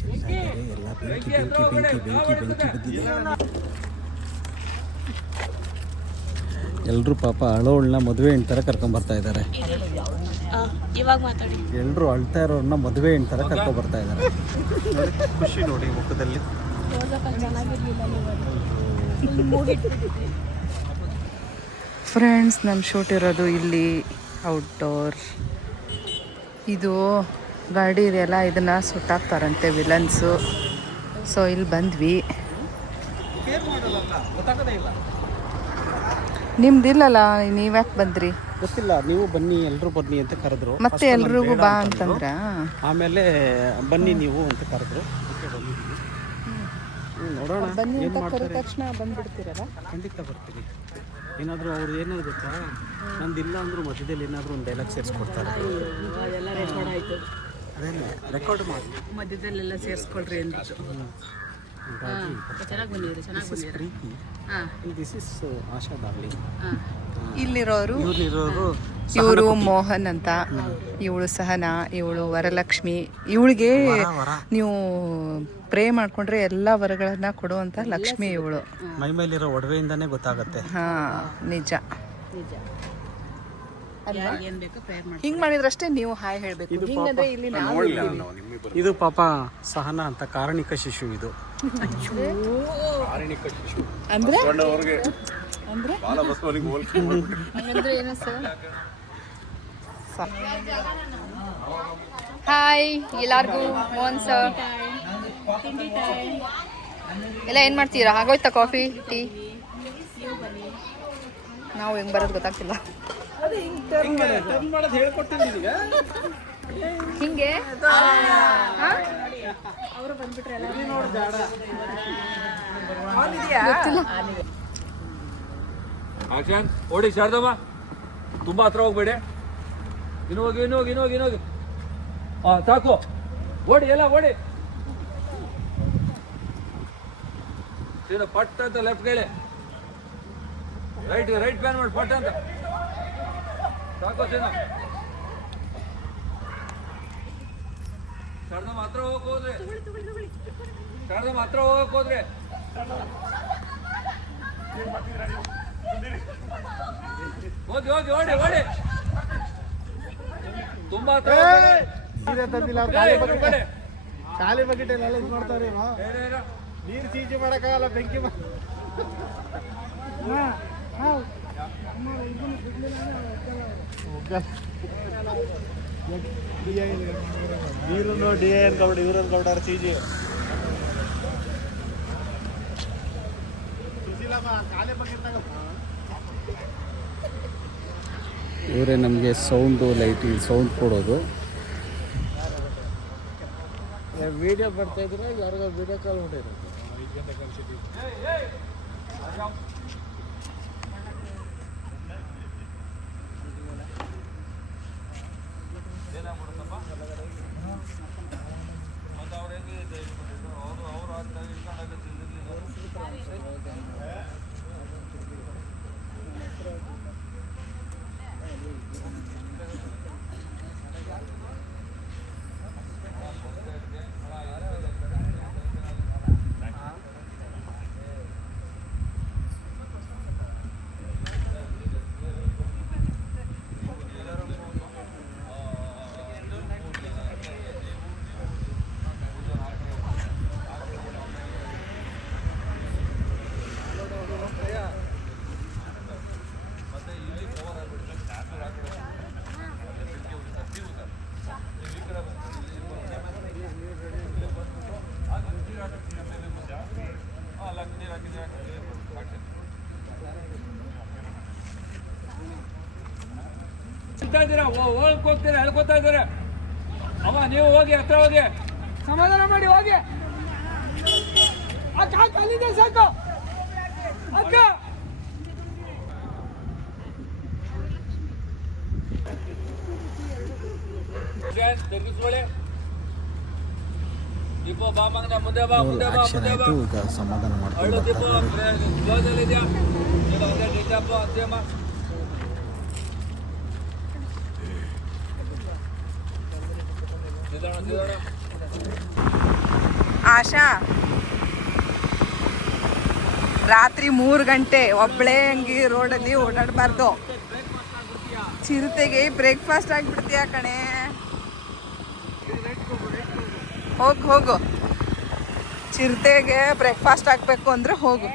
ಚೆಲ್ತಾ ಇದ್ದಾರೆ. ಎಲ್ಲ ಬೆಂಕಿ ಬೆಂಕಿ ಬೆಂಕಿ ಬೆಂಕಿ ಬೆಂಕಿ ಬಿದ್ದಿದೆ. ಎಲ್ಲರೂ ಪಾಪ ಅಳೋಳನ್ನ ಮದುವೆ ಹೆಣ್ಣು ಥರ ಕರ್ಕೊಂಬರ್ತಾ ಇದ್ದಾರೆ. ಇವಾಗ ಮಾತಾಡಿ. ಎಲ್ಲರೂ ಅಳ್ತಾ ಇರೋರನ್ನ ಮದುವೆ ಹೆಣ್ಣು ಥರ ಕರ್ಕೊಂಬರ್ತಾ ಇದ್ದಾರೆ. ಖುಷಿ ನೋಡಿ ಮುಖದಲ್ಲಿ. ಫ್ರೆಂಡ್ಸ್, ನಮ್ಮ ಶೂಟ್ ಇರೋದು ಇಲ್ಲಿ ಔಟ್ಡೋರ್. ಇದು ಗಾಡಿ ಇದೆಯಲ್ಲ, ಇದನ್ನು ಸುಟ್ಟಾಕ್ತಾರಂತೆ ವಿಲನ್ಸು. ಸೊ ಇಲ್ಲಿ ಬಂದ್ವಿ. ನಿಮ್ದಿಲ್ಲಲ್ಲ, ನೀವ್ಯಾಕೆ ಬಂದ್ರಿ? ಗೊತ್ತಿಲ್ಲ, ನೀವು ಬನ್ನಿ ಎಲ್ಲರೂ ಬನ್ನಿ ಅಂತ ಕರೆದ್ರು. ಮತ್ತೆ ಎಲ್ರಿಗೂ ಬಾ ಅಂತಂದ್ರ, ಆಮೇಲೆ ಬನ್ನಿ ನೀವು ಅಂತ ಕರೆದ್ರು. ನೋಡೋಣ ಏನು ಮಾಡ್ತಾರೆ. ತಕ್ಷಣ ಬಂದ್ಬಿಡ್ತೀರಲ್ಲ? ಖಂಡಿತ ಬರ್ತೀವಿ. ಏನಾದರೂ ಅವ್ರು ಏನಾದ್ರು ಗೊತ್ತಾ, ನಂದಿಲ್ಲ ಅಂದರೂ ಮಧ್ಯದಲ್ಲಿ ಏನಾದರೂ ಒಂದು ಡೈಲಾಗ್ ಸೇರಿಸ್ಕೊಡ್ತಾರೆ. ಅದೇನೆ ರೆಕಾರ್ಡ್ ಮಾಡಿ ಮಧ್ಯದಲ್ಲೆಲ್ಲ ಸೇರಿಸ್ಕೊಳ್ರಿ ಅಂದಿದ್ದು. This is Asha darling. ಇಲ್ಲಿರೋರು ಇವ್ರಿರೋರು ಇವರು ಮೋಹನ್ ಅಂತ, ಇವಳು ಸಹನಾ, ಇವಳು ವರಲಕ್ಷ್ಮಿ. ಇವಳಿಗೆ ನೀವು ಪ್ರೇ ಮಾಡ್ಕೊಂಡ್ರೆ ಎಲ್ಲ ವರಗಳನ್ನ ಕೊಡುವಂತ ಲಕ್ಷ್ಮಿ ಇವಳು. ಮೈ ಮೇಲಿರೋ ಒಡವೆಯಿಂದಾನೇ ಗೊತ್ತಾಗತ್ತೆ. ಹಾ, ನಿಜ. ಹಿಂಗ್ ಮಾಡಿದ್ರಷ್ಟೇ ನೀವು ಹಾಯ್ ಹೇಳ್ಬೇಕು. ಹಿಂಗಂದ್ರೆ ಇಲ್ಲಿ ನಾವು ಇದು ಪಾಪ ಸಹನಾ ಅಂತ ಕಾರಣಿಕ ಶಿಶು. ಇದು ಅಂದ್ರೆ ಅಂದ್ರೆ ಏನು ಸರ್? ಹಾಯ್ ಎಲ್ಲಾರ್ಗೂ. ಮೋಹನ್ ಸರ್ ಎಲ್ಲ ಏನ್ ಮಾಡ್ತೀರಾ? ಆಗೋಯ್ತಾ ಕಾಫಿ ಟೀ? ನಾವು ಹೆಂಗ್ ಬರೋದು ಗೊತ್ತಾಗ್ತಿಲ್ಲ. ಹಿಂಗೆ ಅವರು ಬಂದ್ಬಿಟ್ರೆ ಓಡಿ ಶಾರದಮ್ಮ, ತುಂಬಾ ಹತ್ರ ಹೋಗ್ಬೇಡಿ. ಇನ್ನು ಹೋಗಿ ಇನ್ನು ಹೋಗಿ ಇನ್ನು ಹೋಗಿ ಇನ್ನು ಹೋಗಿ. ಹಾ ಸಾಕು, ಓಡಿ ಎಲ್ಲ ಓಡಿ. ಪಟ್ ಅಂತ ಲೆಫ್ಟ್ ಕೈಲಿ, ರೈಟ್ ಪ್ಯಾನ್ ಮಾಡಿ ಪಟ್ ಅಂತ. ಸಾಕು ಸೀನಾ. ಶಾರದಮ್ಮ ಹತ್ರ ಹೋಗಕ್ ಹೋದ್ರೆ, ಶಾರದಮ್ಮ ಹತ್ರ ಹೋಗಕ್ ಹೋದ್ರೆ ಹೋಗಿ ಹೋಗಿ ಓಡಿ ಓಡಿ. ತುಂಬಾ ಹತ್ರ ಖಾಲಿ ಬಕೆಟ್ ಎಲ್ಲ ಇದು ಮಾಡ್ತಾರೆ. ನೀರು ಚೀಚಿ ಮಾಡಕ್ಕಾಗಲ್ಲ, ಬೆಂಕಿ ನೀರು ಡಿ ಎನ್ ಗೌಡ, ಇವ್ರನ್ನ ಗೌಡ ಚೀಜಿ. ಇವರೇ ನಮಗೆ ಸೌಂಡು ಲೈಟಿಂಗ್ ಸೌಂಡ್ ಕೊಡೋದು. ವಿಡಿಯೋ ಬರ್ತಾ ಇದ್ರೆ ಯಾರಿಗೋ ವಿಡಿಯೋ ಕಾಲ್ ಹೊಡಿರೋದು. ಹೋಗ್ತೀರಾ ಹೇಳ್ಕೊತಾ ಇದ್ದಾರೆ. ಅಮ್ಮ ನೀವು ಹೋಗಿ ಹತ್ರ ಹೋಗಿ ಸಮಾಧಾನ ಮಾಡಿ ಹೋಗಿ. ಅಕ್ಕ ಕಲ್ಲಿದೆ ಸಾಕು ಅಕ್ಕ. ತಿರ್ಗಿಸ್ಕೊಳ್ಳಿ. ದೀಪ ಬಾ ಮಗನ, ಮುಂದೆ ಬಾ ಮುಂದೆ ಬಾ ಮುಂದೆ ಬಾ. ಸಮಾಧಾನ ಅಳ್ಳು ದೀಪ ಜೋದಲ್ಲಿದ್ಯಾ? ಅದೇಮ್ಮ ನಿಧಾನ ನಿಧಾನ. ಆಶಾ ರಾತ್ರಿ 3 ಗಂಟೆ ಒಬ್ಬಳೇ ಹಂಗೆ ರೋಡಲ್ಲಿ ಓಡಾಡಬಾರ್ದು. ಚಿರತೆಗೆ ಬ್ರೇಕ್ಫಾಸ್ಟ್ ಆಗಿಬಿಡ್ತೀಯ ಕಣೆ. ಹೋಗು ಚಿರತೆಗೆ ಬ್ರೇಕ್ಫಾಸ್ಟ್ ಆಗಬೇಕು ಅಂದರೆ ಹೋಗು.